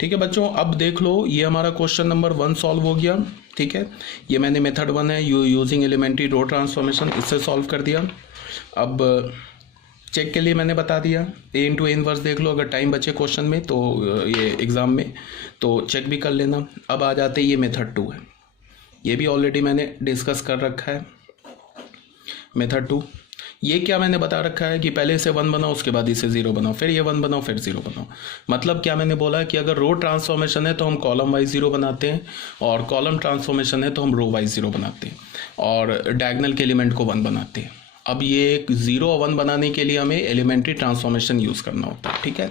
ठीक है बच्चों, अब देख लो ये हमारा क्वेश्चन नंबर 1 सॉल्व हो गया। ठीक है, ये मैंने मेथड 1 है यूजिंग एलिमेंट्री रो ट्रांसफॉर्मेशन, इससे सॉल्व कर दिया। अब चेक के लिए मैंने बता दिया, ए इंटू ए इनवर्स देख लो अगर टाइम बचे क्वेश्चन में तो, ये एग्ज़ाम में तो चेक भी कर लेना। अब आ जाते ये मेथड 2 है, ये भी ऑलरेडी मैंने डिस्कस कर रखा है। मेथड 2 ये क्या मैंने बता रखा है कि पहले इसे 1 बनाओ, उसके बाद इसे 0 बनाओ, फिर ये 1 बनाओ, फिर 0 बनाओ। मतलब क्या मैंने बोला कि अगर रो ट्रांसफॉर्मेशन है तो हम कॉलम वाइज 0 बनाते हैं, और कॉलम ट्रांसफॉर्मेशन है तो हम रो वाइज 0 बनाते हैं, और डायगोनल के एलिमेंट को 1 बनाते हैं। अब ये 0 और 1 बनाने के लिए हमें एलिमेंट्री ट्रांसफॉर्मेशन यूज़ करना होता है। ठीक है,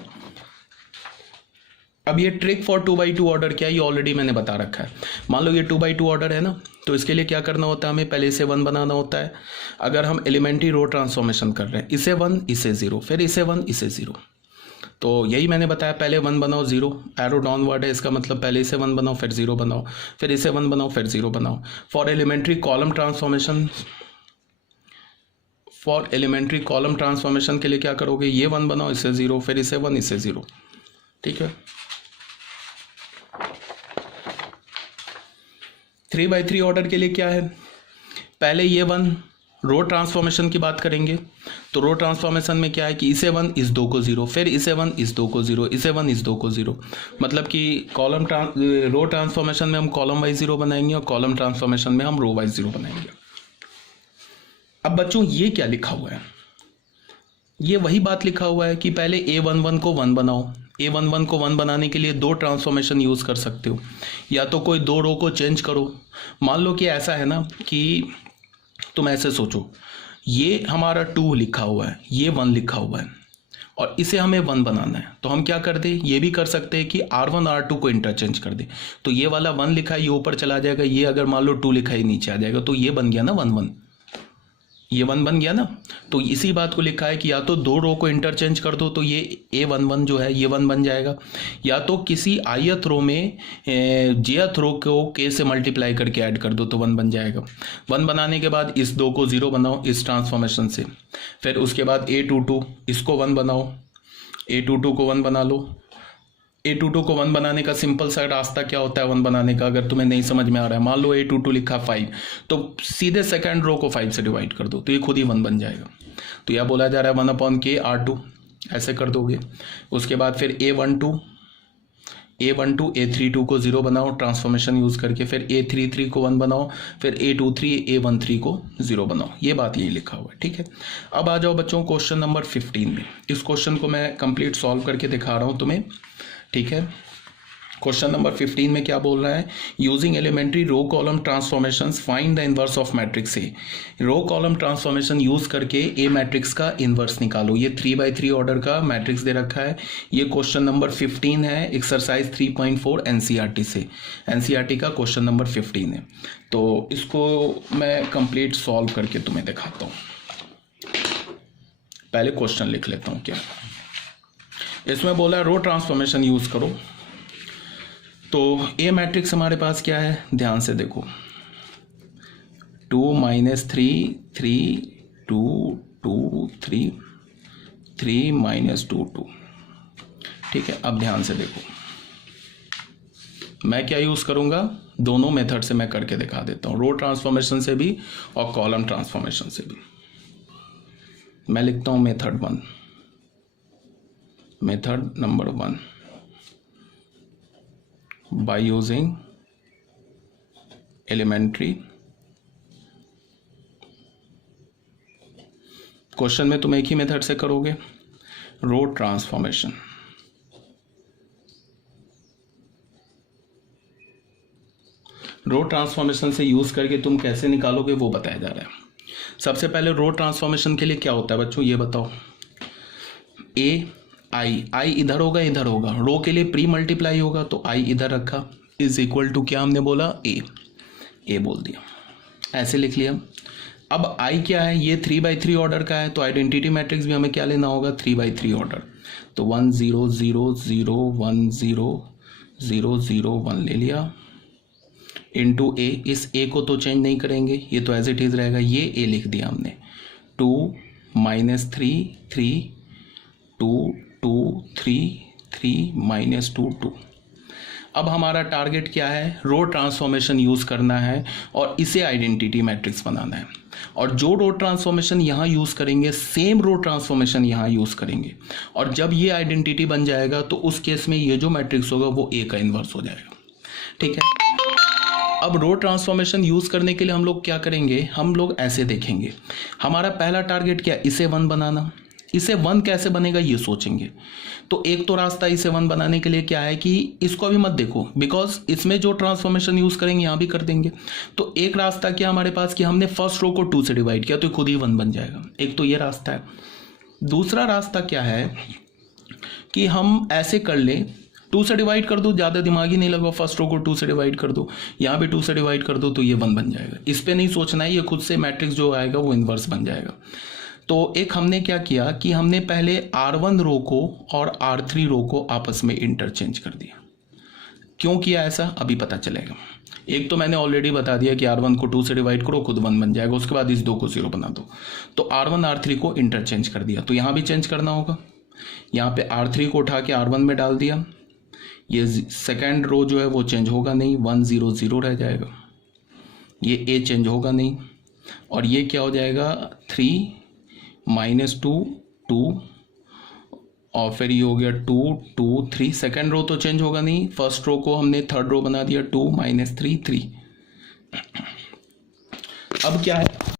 अब ये ट्रिक फॉर 2x2 ऑर्डर क्या है, ये ऑलरेडी मैंने बता रखा है। मान लो ये 2x2 ऑर्डर है ना, तो इसके लिए क्या करना होता है, हमें पहले इसे 1 बनाना होता है। अगर हम एलिमेंट्री रो ट्रांसफॉर्मेशन कर रहे हैं, इसे 1 इसे 0, फिर इसे 1 इसे 0, तो यही मैंने बताया, पहले 1 बनाओ 0, एरो डाउनवर्ड है, इसका मतलब पहले इसे 1 बनाओ, फिर 0 बनाओ, फिर इसे 1 बनाओ, फिर 0 बनाओ। फॉर एलिमेंट्री कॉलम ट्रांसफॉर्मेशन के लिए क्या करोगे, ये 1 बनाओ, इसे 0, फिर इसे 1 इसे 0। ठीक है, 3x3 ऑर्डर के लिए क्या है, पहले ये 1 रो ट्रांसफॉर्मेशन की बात करेंगे, तो रो ट्रांसफॉर्मेशन में क्या है कि इसे 1 इस 2 को 0, फिर इसे 1 इस 2 को 0, इसे 1 इस 2 को 0। मतलब कि रो ट्रांसफॉर्मेशन में हम कॉलम वाइज 0 बनाएंगे और कॉलम ट्रांसफॉर्मेशन में हम रो वाइज 0 बनाएंगे। अब बच्चों ये क्या लिखा हुआ है, ये वही बात लिखा हुआ है कि पहले A11 को 1 बनाओ। A11 को 1 बनाने के लिए 2 ट्रांसफॉर्मेशन यूज़ कर सकते हो, या तो कोई 2 रो को चेंज करो। मान लो कि ऐसा है ना कि तुम ऐसे सोचो, ये हमारा 2 लिखा हुआ है, ये 1 लिखा हुआ है, और इसे हमें 1 बनाना है, तो हम क्या कर दे, ये भी कर सकते हैं कि R1 R2 को इंटरचेंज कर दे। तो ये वाला 1 लिखा है ये ऊपर चला जाएगा, ये अगर मान लो 2 लिखा है नीचे आ जाएगा, तो ये बन गया ना 1 1, ये 1 बन गया ना। तो इसी बात को लिखा है कि या तो 2 रो को इंटरचेंज कर दो तो ये A11 जो है ये 1 बन जाएगा, या तो किसी ith रो में jth रो को k से मल्टीप्लाई करके ऐड कर दो तो 1 बन जाएगा। 1 बनाने के बाद इस 2 को 0 बनाओ इस ट्रांसफॉर्मेशन से, फिर उसके बाद A22 इसको 1 बनाओ, A22 को 1 बना लो। A22 को 1 बनाने का सिंपल सा रास्ता क्या होता है 1 बनाने का, अगर तुम्हें नहीं समझ में आ रहा है, मान लो A22 लिखा 5, तो सीधे सेकंड रो को 5 से डिवाइड कर दो तो ये खुद ही 1 बन जाएगा। तो यह बोला जा रहा है 1/k R2, ऐसे कर दोगे। उसके बाद फिर A12 A32 को 0 बनाओ ट्रांसफॉर्मेशन यूज़ करके, फिर A33 को 1 बनाओ, फिर A23 A13 को 0 बनाओ। ये बात यही लिखा हुआ है। ठीक है, अब आ जाओ बच्चों क्वेश्चन नंबर 15 में। इस क्वेश्चन को मैं कंप्लीट सॉल्व करके दिखा रहा हूँ तुम्हें। ठीक है, क्वेश्चन नंबर 15 में क्या बोल रहा है, using elementary row column transformations find the inverse of matrix A. Row column transformation use करके ए मैट्रिक्स का इनवर्स निकालो। ये 3x3 ऑर्डर का मैट्रिक्स दे रखा है। ये क्वेश्चन नंबर 15 है, एक्सरसाइज 3.4 एनसीईआरटी से, एनसीईआरटी का क्वेश्चन नंबर 15 है। तो इसको मैं कंप्लीट सॉल्व करके तुम्हें दिखाता हूँ। पहले क्वेश्चन लिख लेता हूँ। क्या इसमें बोला है रो ट्रांसफॉर्मेशन यूज करो, तो ए मैट्रिक्स हमारे पास क्या है, ध्यान से देखो, 2 - 3 3 2 2 3 3 - 2 2। ठीक है, अब ध्यान से देखो, मैं क्या यूज करूंगा, दोनों मेथड से मैं करके दिखा देता हूं, रो ट्रांसफॉर्मेशन से भी और कॉलम ट्रांसफॉर्मेशन से भी। मैं लिखता हूं method 1, method number 1, by using elementary। Question में तुम एक ही मेथड से करोगे, रो ट्रांसफॉर्मेशन। रो ट्रांसफॉर्मेशन से यूज करके तुम कैसे निकालोगे वो बताया जा रहा है। सबसे पहले रो ट्रांसफॉर्मेशन के लिए क्या होता है बच्चों, ये बताओ। आई इधर होगा इधर होगा, रो के लिए प्री मल्टीप्लाई होगा तो आई इधर रखा, इज इक्वल टू क्या हमने बोला, ए बोल दिया, ऐसे लिख लिया। अब आई क्या है, ये 3x3 ऑर्डर का है, तो आइडेंटिटी मैट्रिक्स भी हमें क्या लेना होगा, 3x3 ऑर्डर। तो 1 0 0 0 1 0 0 0 1 ले लिया, इंटू ए। इस ए को तो चेंज नहीं करेंगे, ये तो एज इट इज रहेगा, ये ए लिख दिया हमने। 2 - 3 3 2 2 3 3 - 2 2। अब हमारा टारगेट क्या है, रो ट्रांसफॉर्मेशन यूज़ करना है और इसे आइडेंटिटी मैट्रिक्स बनाना है। और जो रो ट्रांसफॉर्मेशन यहाँ यूज़ करेंगे सेम रो ट्रांसफॉर्मेशन यहाँ यूज़ करेंगे, और जब ये आइडेंटिटी बन जाएगा तो उस केस में ये जो मैट्रिक्स होगा वो ए का इन्वर्स हो जाएगा। ठीक है, अब रो ट्रांसफॉर्मेशन यूज़ करने के लिए हम लोग क्या करेंगे, हम लोग ऐसे देखेंगे। हमारा पहला टारगेट क्या, इसे 1 बनाना। इसे 1 कैसे बनेगा ये सोचेंगे। तो एक तो रास्ता इसे 1 बनाने के लिए क्या है कि इसको अभी मत देखो, बिकॉज इसमें जो ट्रांसफॉर्मेशन यूज़ करेंगे यहाँ भी कर देंगे। तो एक रास्ता क्या हमारे पास कि हमने फर्स्ट रो को 2 से डिवाइड किया तो खुद ही 1 बन जाएगा। एक तो ये रास्ता है। दूसरा रास्ता क्या है कि हम ऐसे कर लें, 2 से डिवाइड कर दो, ज़्यादा दिमाग ही नहीं लगा, फर्स्ट रो को 2 से डिवाइड कर दो, यहाँ भी 2 से डिवाइड कर दो तो ये 1 बन जाएगा। इस पर नहीं सोचना है, ये खुद से मैट्रिक्स जो आएगा वो इन्वर्स बन जाएगा। तो एक हमने क्या किया कि हमने पहले R1 रो को और R3 रो को आपस में इंटरचेंज कर दिया। क्यों किया ऐसा अभी पता चलेगा। एक तो मैंने ऑलरेडी बता दिया कि R1 को 2 से डिवाइड करो खुद 1 बन जाएगा, उसके बाद इस 2 को 0 बना दो। तो R1 R3 को इंटरचेंज कर दिया, तो यहाँ भी चेंज करना होगा। यहाँ पे R3 को उठा के R1 में डाल दिया, ये सेकेंड रो जो है वो चेंज होगा नहीं, 1 0 0 रह जाएगा। ये ए चेंज होगा नहीं, और ये क्या हो जाएगा 3 -2 2, और फिर ये हो गया 2 2 3। सेकेंड रो तो चेंज होगा नहीं, फर्स्ट रो को हमने थर्ड रो बना दिया 2 -3 3। अब क्या है